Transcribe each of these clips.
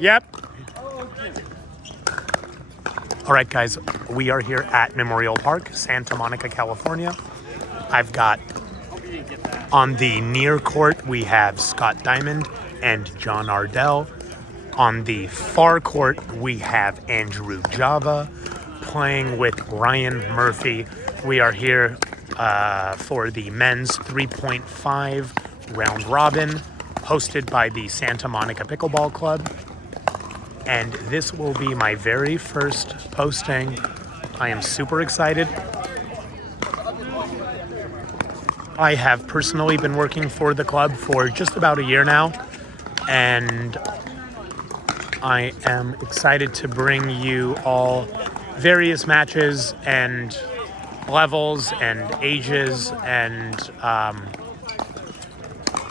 Yep. All right, guys, we are here at Memorial Park, Santa Monica, California. I've got on the near court, we have Scott Diamond and John Ardell. On the far court, we have Andrew Java playing with Ryan Murphy. We are here for the men's 3.5 round robin, hosted by the Santa Monica Pickleball Club. And this will be my very first posting. I am super excited. I have personally been working for the club for just about a year now, and I am excited to bring you all various matches and levels and ages and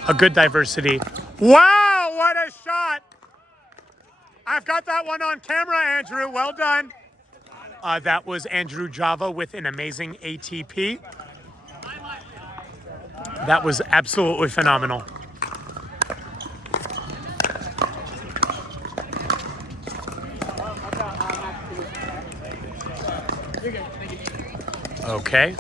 a good diversity. Wow, what a shot! I've got that one on camera, Andrew. Well done. That was Andrew Java with an amazing ATP. That was absolutely phenomenal. Okay.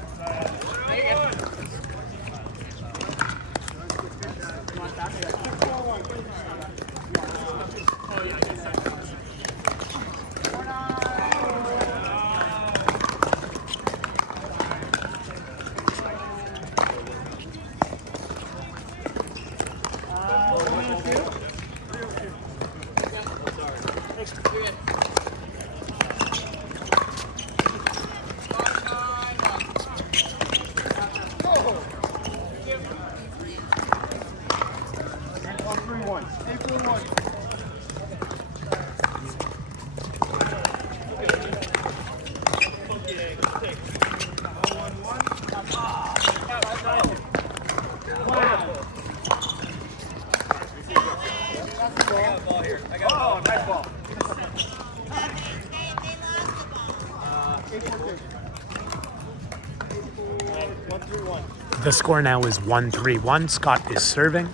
The score now is 1-3-1. Scott is serving.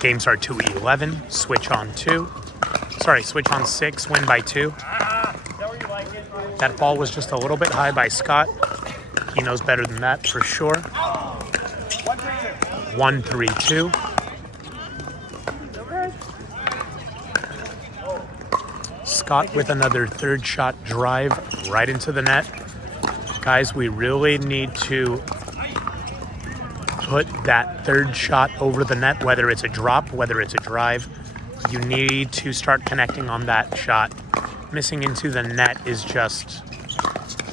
Games are 2-11. Switch on 2. Sorry, switch on 6. Win by 2. That ball was just a little bit high by Scott. He knows better than that for sure. 1-3-2. Scott with another third shot drive right into the net. Guys, we really need to put that third shot over the net, whether it's a drop, whether it's a drive. You need to start connecting on that shot. Missing into the net is just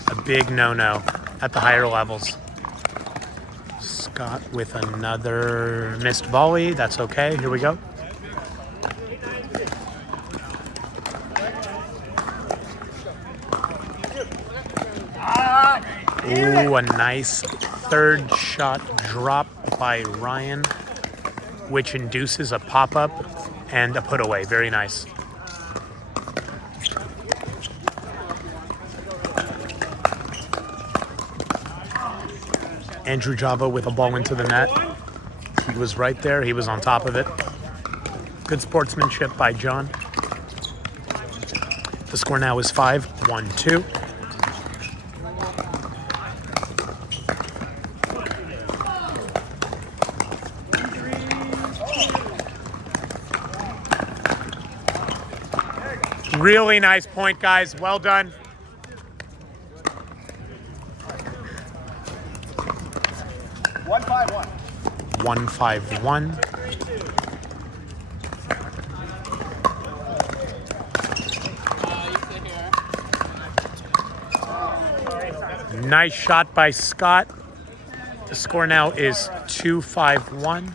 a big no-no at the higher levels. Scott with another missed volley. That's okay. Here we go. Ooh, a nice third shot drop by Ryan, which induces a pop-up and a put-away. Very nice. Andrew Java with a ball into the net. He was right there. He was on top of it. Good sportsmanship by John. The score now is 5-1-2. Really nice point, guys. Well done. One five one. Nice shot by Scott. The score now is 2-5-1.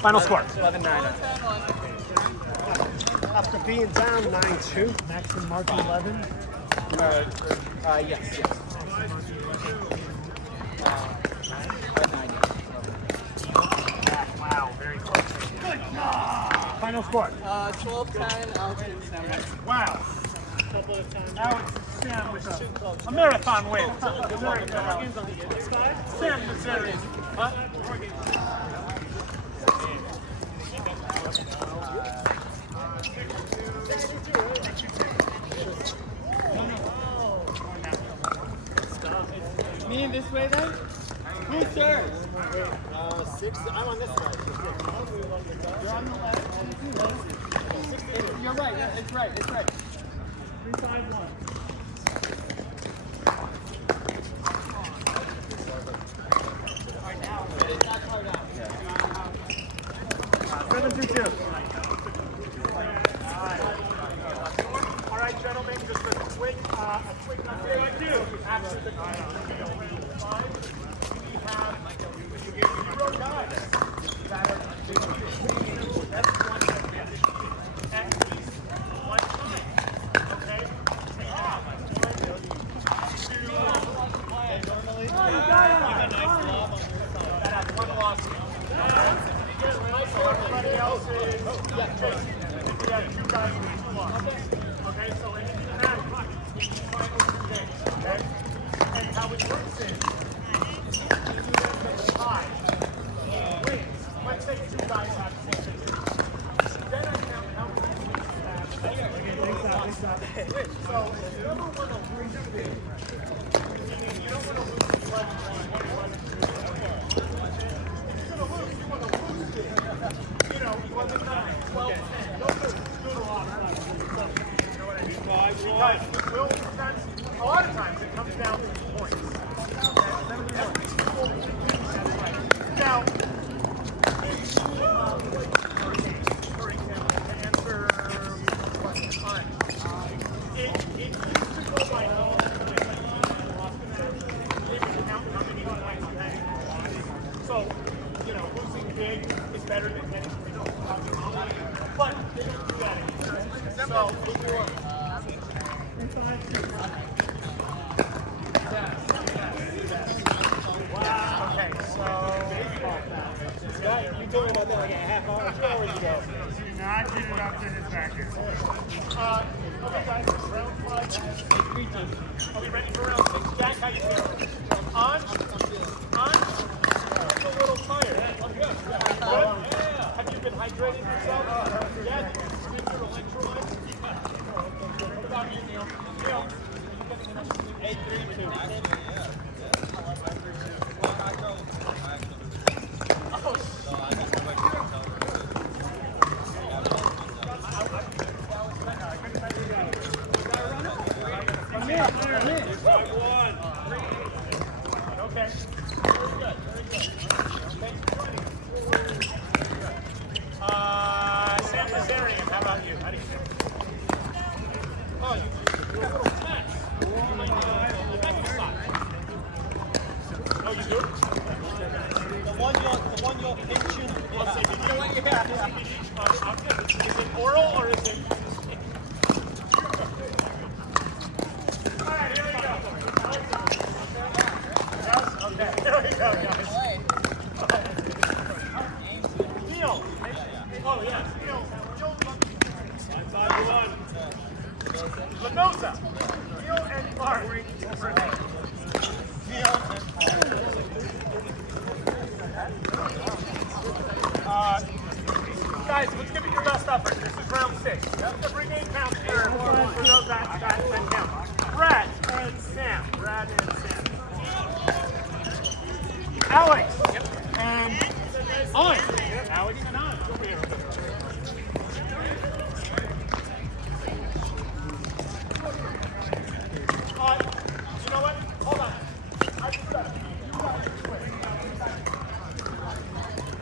Final score. 11-9. After being down 9-2. Max and Mark 11. Yes. Wow, very close. Final score. 12-10. Alex and Sam. Wow. Alex Sam with a marathon win. Sam Missouri. Me this way then? Who serves? 6. I'm on this side. You're on the left. You're right. It's right. 3-5-1. All right, gentlemen, just a quick number. After the five, we have 0 guys that are that's one advantage. At least one time. Okay? We have 1, 2, and normally that has 1 loss. So everybody else is Jason. We have 2 guys with 2 losses. Okay, so anything that happens, we can final 2 days. Okay? And how it works is, tie wins. Let's say 2 guys have 6. Then I count how many wins have. So you never want to lose big. Meaning you don't want to lose 11-1, 11-2. If you're going to lose, you want to lose big. You know, 11-9, 12-10. Don't lose. Do it a lot. You know what I mean? Because it will, a lot of times it comes down to points. Now, for example, to answer what time, it used to go by they would count how many points you had. So, you know, losing big is better than getting but they don't do that anymore. So, okay, so You told me about that like a half hour, 2 hours ago. do not get it up to his back here. Okay, guys, round 5. Are we ready for round 6? Jack, how you feeling? On? A little tired. Good. Have you been hydrating yourself? Yeah. Did you get your electrolytes? What about you, Neil? Neil? 8-3-2. Okay. Very good. Thanks for joining us. Sam Nazarian, how about you? How do you feel? Oh, you're a little tense. You might need a massage. Oh, you do? The one you'll pinch you. Is it oral or is it? All right, here we go. Yes? Okay, here we go, guys. Neil. Oh, yes. Neil. Lenosa. Neil and Mark. Guys, let's give it your best effort. This is round 6. Every game counts for those that count. Brad and Sam. Alex. And On. Alex and On. Over here. You know what? Hold on.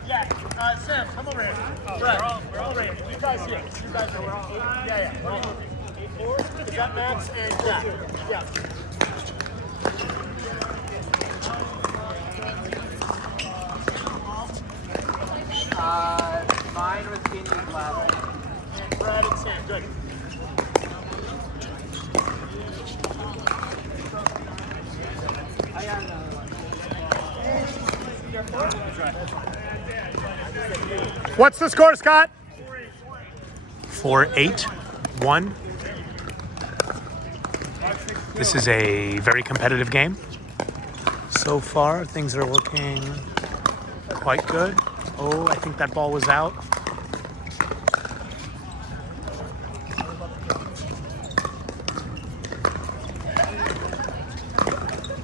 Yeah, Sam, come over here. Brett, we're all ready. You guys here. You guys are all. Yeah. We're all moving. 8-4. Is that Max and Jack? Yeah. What's the score, Scott? 4-8-1. This is a very competitive game. So far, things are looking quite good. Oh, I think that ball was out.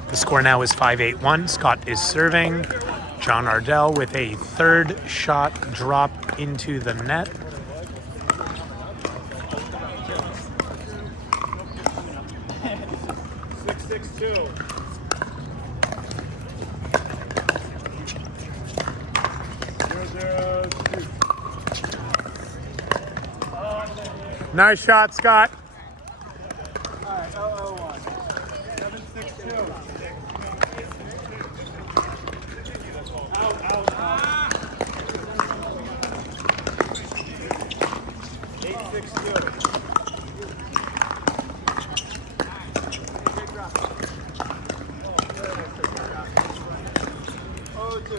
The score now is 5-8-1. Scott is serving. John Ardell with a third shot drop into the net. Nice shot, Scott. All right, 0-0-1. 7-6-2. Out. 8-6-2. Oh, 2.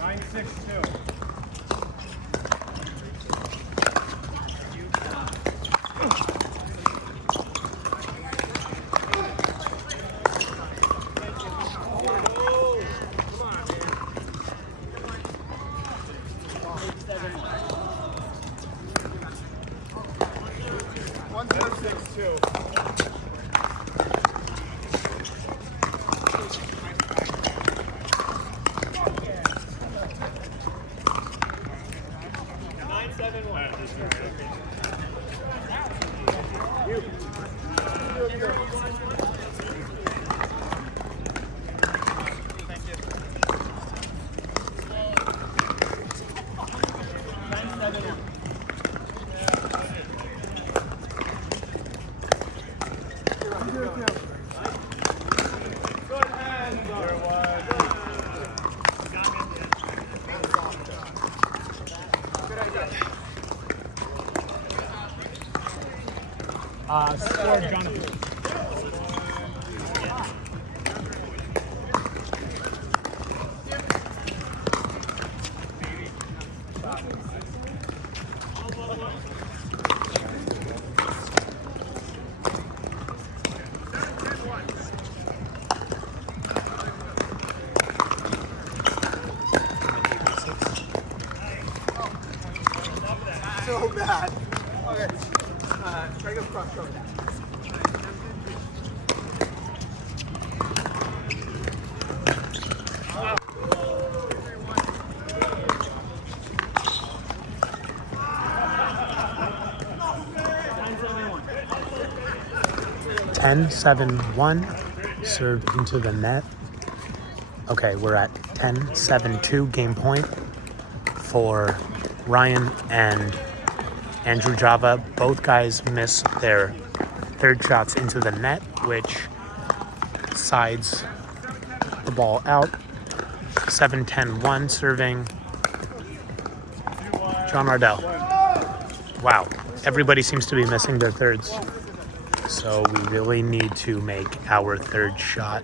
9-6-2. Score, Jonathan. So bad. Okay. Try to go cross court. 10-7-1. Served into the net. Okay, we're at 10-7-2 game point for Ryan and Andrew Java. Both guys miss their third shots into the net, which sides the ball out. 7-10-1 serving John Ardell. Wow, everybody seems to be missing their thirds. So we really need to make our third shot.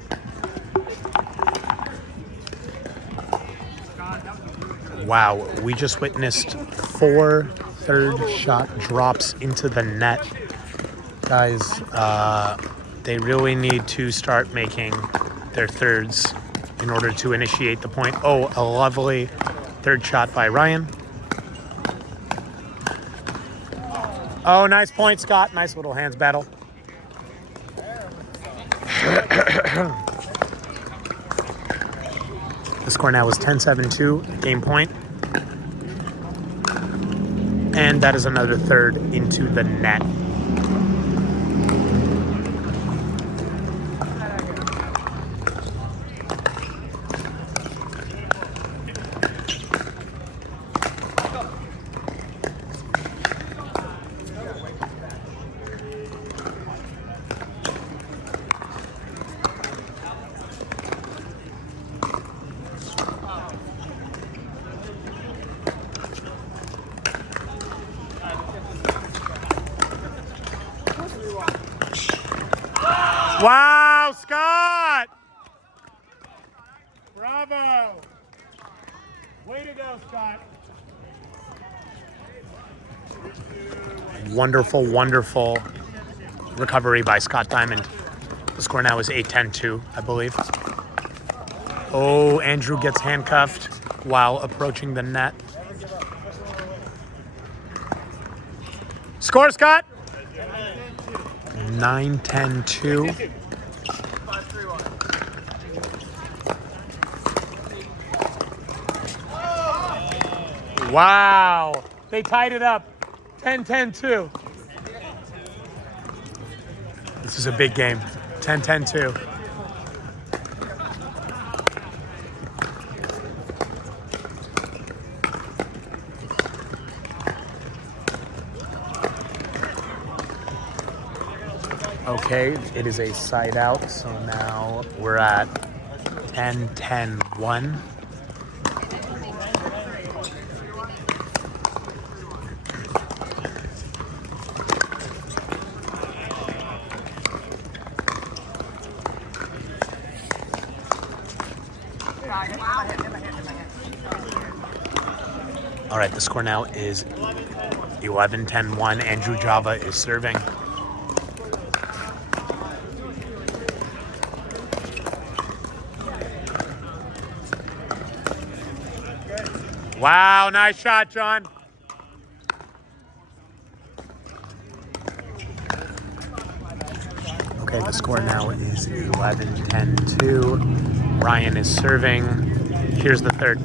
Wow, we just witnessed 4 third shot drops into the net. Guys, they really need to start making their thirds in order to initiate the point. Oh, a lovely third shot by Ryan. Oh, nice point, Scott. Nice little hands battle. The score now is 10-7-2, game point. And that is another third into the net. Wow, Scott! Bravo! Way to go, Scott. Wonderful, wonderful recovery by Scott Diamond. The score now is 8-10-2, I believe. Oh, Andrew gets handcuffed while approaching the net. Score, Scott? 9-10-2. Wow. They tied it up. 10-10-2. This is a big game. 10-10-2. Okay, it is a side out, so now we're at 10-10-1. All right, the score now is 11-10-1. Andrew Java is serving. Wow, nice shot, John. Okay, the score now is 11-10-2. Ryan is serving. Here's the third.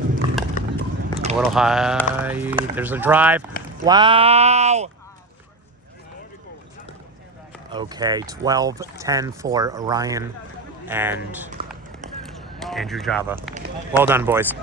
A little high. There's a drive. Wow. Okay, 12-10 for Ryan and Andrew Java. Well done, boys.